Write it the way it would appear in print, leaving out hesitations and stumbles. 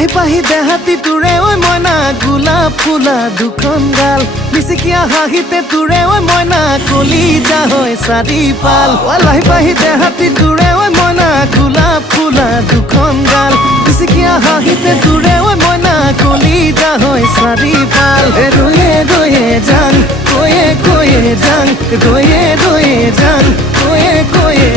লাহি পাহি দেহাতি তোৰে ঐ মইনা গোলাপ ফুলা দুখন গাল মিচিকিয়া হাঁহিতে তোৰে ঐ মইনা কলিজা হয় চাৰিফাল লাহি পাহি দেহাতি তোৰে ঐ মইনা গোলাপ ফুলা দুখন গাল মিচিকিয়া হাঁহিতে তোৰে ঐ মইনা কলিজা হয় চাৰিফাল ৰয়ে ৰয়ে যাং কৈয়ে কৈয়ে যাং ৰয়ে ৰয়ে যাং কৈয়ে কৈয়ে